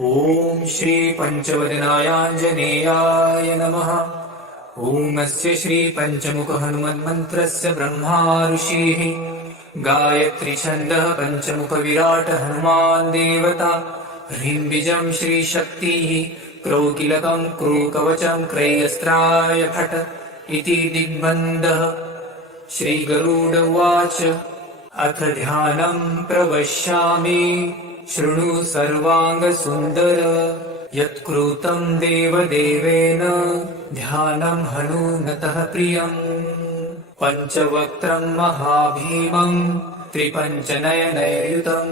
ॐ श्री पंचवदनायाञ्जनेयाय नमः। ॐ अस्य श्री पंचमुख हनुमन्मन्त्रस्य ब्रह्मा ऋषिः गायत्री छन्दः पंचमुख विराट हनुमान् देवता। ह्रीं बीजं श्री शक्तिः क्रौकिलकं क्रूकवचं क्रयस्त्राय फट् इति दिग्बन्धः। श्री गरुड उवाच अथ ध्यानं प्रवक्ष्यामि शृणु सर्वाङ्गसुन्दर यत्कृतं देवदेवेन ध्यानं हनूनतः प्रियम्। पञ्चवक्त्रं महाभीमं त्रिपञ्चनयनैर्युतं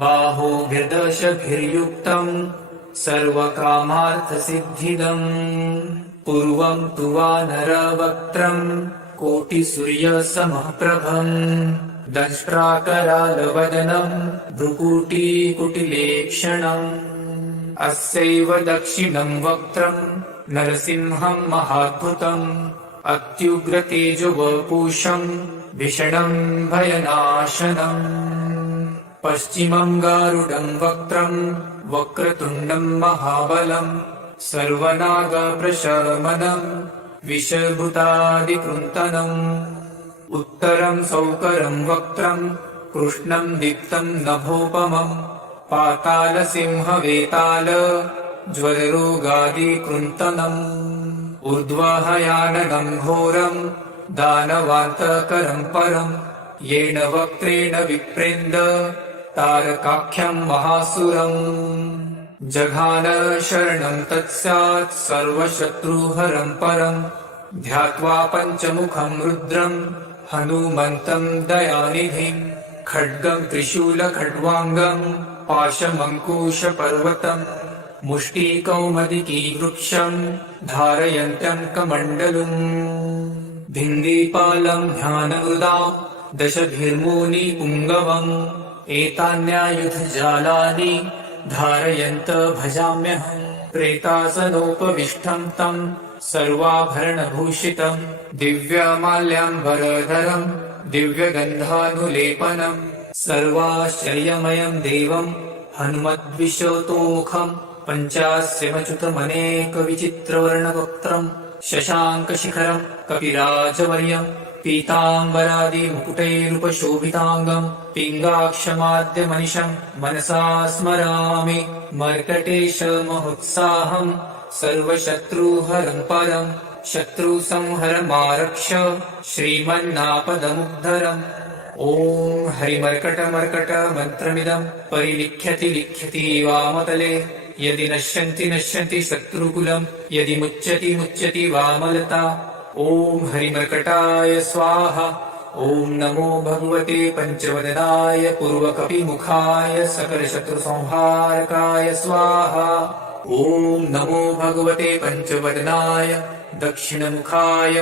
बाहुभिर्दशभिर्युक्तं सर्वकामार्थसिद्धिदम्। पूर्वं तु वानरवक्त्रं कोटिसूर्यसमप्रभम् दंष्ट्राकरालवदनं भ्रुकुटीकुटिलेक्षणम्। अस्यैव दक्षिणं वक्त्रं नरसिंहं महाद्भुतम् अत्युग्रतेजोवपुषं भीषणं भयनाशनम्। पश्चिमं गारुडं वक्त्रं वक्रतुण्डं महाबलं सर्वनागप्रशमनं विषभूतादिकृन्तनम्। उत्तरं सौकरं वक्त्रं कृष्णं दीप्तं नभोपमं पातालसिंहवेताल ज्वररोगादिकृन्तनम्। ऊर्ध्वहयाननं घोरं दानवान्तकरं परं येन वक्त्रेण विप्रेन्द तारकाख्यं महासुरम्। जघान शरणं तत्स्यात् सर्वशत्रुहरं परं ध्यात्वा पञ्चमुखं रुद्रं हनुमन्तं दयानिधिं। खड्गं त्रिशूलखड्वाङ्गं पाशमङ्कुशपर्वतं मुष्टिकौमुदीवृक्षं धारयन्तं कमण्डलुम्। भिन्दिपालं ध्यानमृदां दशभिर्मुनिपुङ्गवम् एतान्यायुधजालानि धारयन्त भजाम्यहम्। प्रेतासनोपविष्टं तं सर्वाभरणभूषितं दिव्यमाल्याम्बरधरं दिव्यगन्धानुलेपनं सर्वाश्चर्यमयं देवं हनुमद्विशतोमुखं पञ्चास्यमच्युतमनेकविचित्रवर्णवक्त्रं शशाङ्कशिखरं कपिराजवर्यं पीताम्बरादिमुकुटैरुपशोभिताङ्गं पिङ्गाक्षमाद्यमनिशं मनसा स्मरामि। मर्कटेशमहोत्साहं सर्वशत्रुहरं परं शत्रुसंहरमारक्ष श्रीमन्नापदमुद्धरम्। ॐ हरिमर्कटमर्कट मन्त्रमिदं परिलिख्यति वामतले यदि नश्यन्ति शत्रुकुलं यदि मुच्यति वामलता। ॐ हरिमर्कटाय स्वाहा। ॐ नमो भगवते पञ्चवदनाय पूर्वकपिमुखाय सकलशत्रुसंहारकाय स्वाहा। ॐ नमो भगवते पञ्चवदनाय दक्षिणमुखाय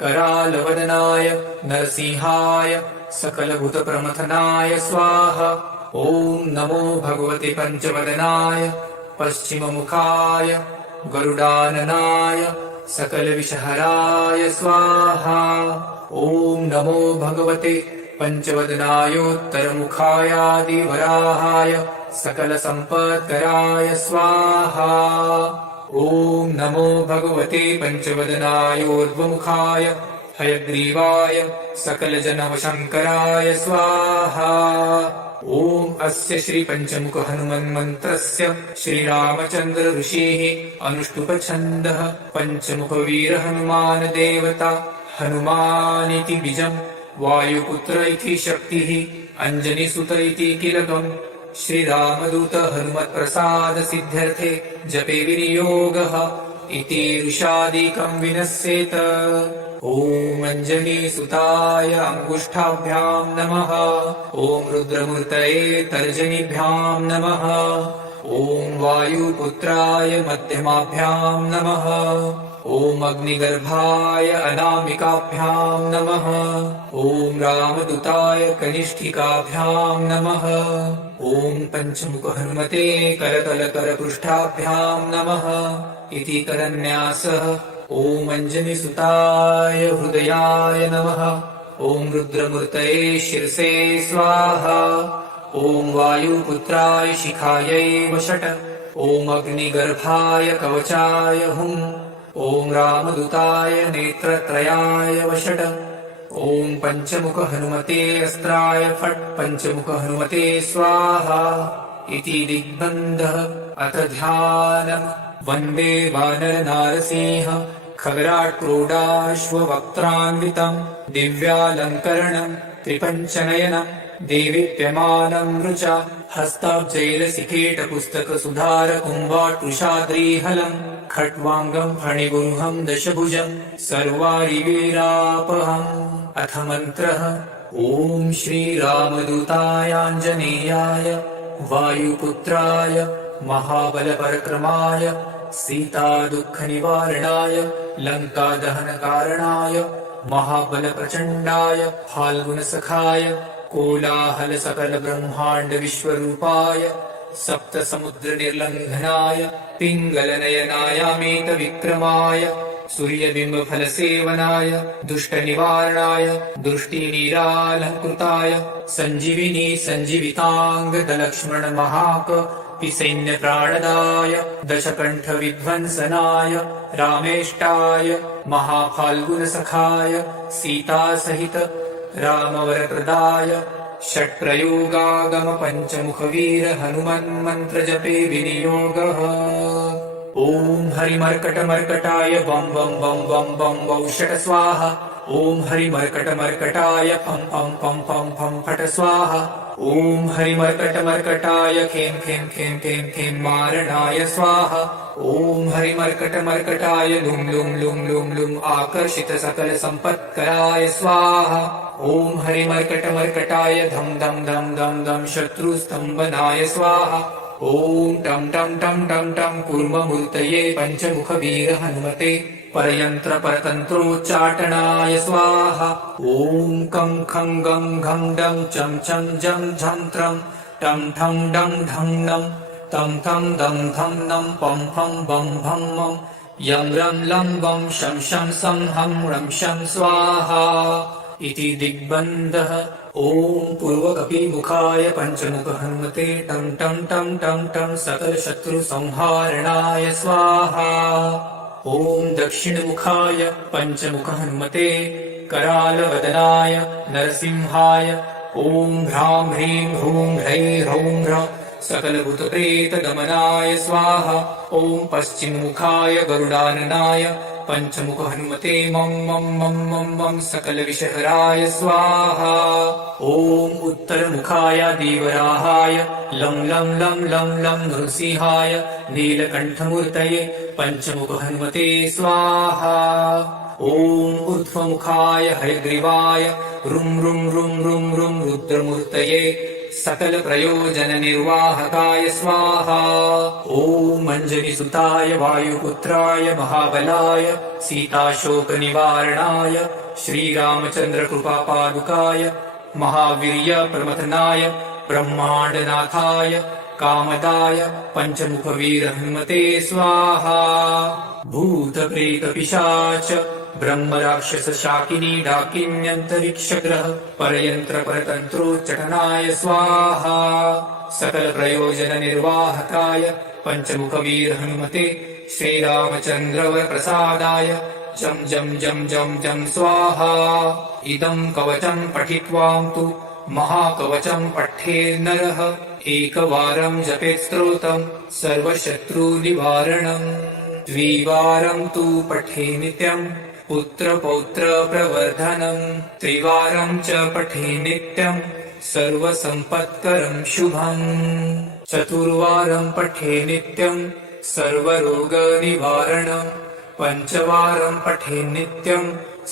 करालवदनाय नरसिंहाय सकलभूतप्रमथनाय स्वाहा। ॐ नमो भगवते पञ्चवदनाय पश्चिममुखाय गरुडाननाय सकलविषहराय स्वाहा। ॐ नमो भगवते पञ्चवदनायोत्तरमुखायादिवराहाय सकलसम्पत्कराय स्वाहा। ॐ नमो भगवते पञ्चवदनायोर्ध्वमुखाय हयग्रीवाय सकलजनवशङ्कराय स्वाहा। ॐ अस्य श्री पंचमुख हनुमन्मन्त्रस्य श्रीरामचन्द्र ऋषिः अनुष्टुप्छन्दः पञ्चमुखवीर हनुमान् देवता। हनुमानिति बीजं वायुपुत्र इति शक्तिः अञ्जनीसुत इति कीलकम्। श्रीरामदूत हनुमत्प्रसाद सिद्ध्यर्थे जपे विनियोगः इति ऋषादिकं विनश्येत। ॐ अञ्जनीसुताय अङ्गुष्ठाभ्यां नमः। ॐ रुद्रमूर्तये तर्जनीभ्यां नमः। ॐ वायुपुत्राय मध्यमाभ्यां नमः। ॐ अग्निगर्भाय अनामिकाभ्यां नमः। ॐ रामदूताय कनिष्ठिकाभ्यां नमः। ॐ पञ्चमुख हनुमते करतलकरपृष्ठाभ्यां नमः इति करन्यासः। ॐ अञ्जनीसुताय हृदयाय नमः। ॐ रुद्रमूर्तये शिरसे स्वाहा। ॐ वायुपुत्राय शिखायै वषट्। ॐ अग्निगर्भाय कवचाय हुं ॐ रामदूताय नेत्रत्रयाय वषट् ॐ पञ्चमुख हनुमते अस्त्राय फट् पञ्चमुख हनुमते स्वाहा इति दिग्बन्धः। अथ ध्यानम्। वन्दे वानरनारसिंह खगराट् क्रोडाश्ववक्त्रान्वितम् दिव्यालङ्करणम् त्रिपञ्चनयनम् देवीप्यमानम् रुचा हस्ताब्जैलसिकेटपुस्तकसुधारकुम्भाटृषाद्रिहलम् खट्वाङ्गम् फणिगुरुहम् दशभुजम् सर्वारिवीरापहम्। अथ मन्त्रः। ॐ श्रीरामदूतायाञ्जनेयाय वायुपुत्राय महाबलपरक्रमाय सीतादुःखनिवारणाय लङ्कादहनकारणाय महाबलप्रचण्डाय फाल्गुनसखाय कोलाहलसकलब्रह्माण्डविश्वरूपाय सप्तसमुद्रनिर्लङ्घनाय पिङ्गलनयनायामेतविक्रमाय सूर्यबिम्बफलसेवनाय दुष्टनिवारणाय दृष्टिनीरालङ्कृताय सञ्जीविनी सञ्जीविताङ्गदलक्ष्मणमहाकपिसैन्यप्राणदाय दशकण्ठविध्वंसनाय रामेष्टाय महाफाल्गुनसखाय सीतासहित रामवरप्रदाय षट्प्रयोगागम पञ्चमुखवीर हनुमन्मन्त्रजपे विनियोगः। ॐ हरिमर्कटमर्कटाय बं बं बं बं बं बं षट् स्वाहा। ॐ हरिमर्कटमर्कटाय फं फं फं फं फं फट् स्वाहा। ॐ हरिमर्कटमर्कटाय खें खें खें खें खें मारणाय स्वाहा। ॐ हरिमर्कटमर्कटाय लुं लुं लुं लुं लुं आकर्षितसकलसम्पत्कराय स्वाहा। ॐ हरिमर्कटमर्कटाय धं धं धं धं धं शत्रुस्तम्भनाय स्वाहा। ॐ टं टं टं टं टं कूर्ममूर्तये पञ्चमुखवीर हनुमते परयन्त्रपरतन्त्रोच्चाटनाय स्वाहा। ॐ कं खं गं घं डं चं चं जं झं त्रं टं ठं डं ढं नं तं तं दं धं नं पं फं बं भं मं यं रं लं बं शं शं सं हं रं शं स्वाहा इति दिग्बन्धः। ॐ पूर्वकपिमुखाय पञ्चमुख हनुमते टं टं टं टं टं सकलशत्रुसंहारणाय स्वाहा। ॐ दक्षिणमुखाय पञ्चमुख हनुमते करालवदनाय नरसिंहाय ॐ ह्रां ह्रीं ह्रूं ह्रैं ह्रौं ह्रः सकलभूतप्रेतदमनाय स्वाहा। ॐ पश्चिममुखाय गरुडाननाय पञ्चमुख हनुमते मं मं मं मं मं सकलविषहराय स्वाहा। ॐ उत्तरमुखाय देवराहाय लं लं लं लं लं नृसिंहाय नीलकण्ठमूर्तये पञ्चमुख हनुमते स्वाहा। ॐ ऊर्ध्वमुखाय हयग्रीवाय रुं रुं रुं रुं रुं रुद्रमूर्तये सकलप्रयोजननिर्वाहकाय स्वाहा। ॐ अञ्जनिसुताय वायुपुत्राय महाबलाय सीताशोकनिवारणाय श्रीरामचन्द्रकृपापादुकाय महावीर्यप्रमथनाय ब्रह्माण्डनाथाय कामदाय पञ्चमुखवीर हनुमते स्वाहा। भूतप्रेतपिशाच ब्रह्मराक्षसशाकिनी डाकिन्यन्तरिक्षग्रह परयन्त्रपरतन्त्रोच्चाटनाय स्वाहा। सकलप्रयोजननिर्वाहकाय पञ्चमुखवीर हनुमते श्रीरामचन्द्रवरप्रसादाय जं जं जं जं जं स्वाहा। इदं कवचं पठित्वां तु महाकवचं पठेन्नरः एकवारं जपेत् स्तोत्रं सर्वशत्रुनिवारणम् द्विवारं तु पठे नित्यं पुत्रपौत्रप्रवर्धनम् त्रिवारं च पठे नित्यं सर्वसम्पत्करं शुभम् चतुर्वारं पठे नित्यं सर्वरोगनिवारणम् पञ्चवारं पठे नित्यं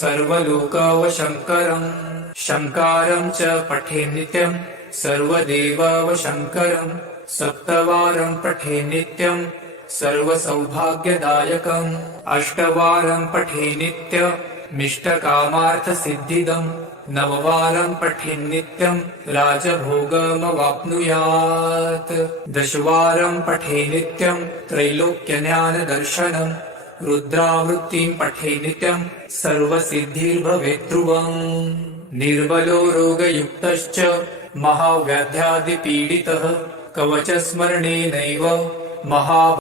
सर्वलोकवशङ्करम् शङ्कारं च पठे नित्यं सर्वदेववशङ्करम् सप्तवारं पठे नित्यं सर्वसौभाग्यदायकम् अष्टवारं पठे नित्यमिष्टकामार्थसिद्धिदम् नववारं पठे नित्यं राजभोगमवाप्नुयात् दशवारं पठे नित्यं त्रैलोक्यज्ञानदर्शनम् रुद्रावृत्तिं पठे नित्यं सर्वसिद्धिर्भवेत् ध्रुवम् निर्बलो रोगयुक्तश्च महाव्याध्यादिपीडितः कवचस्मरणेनैव महा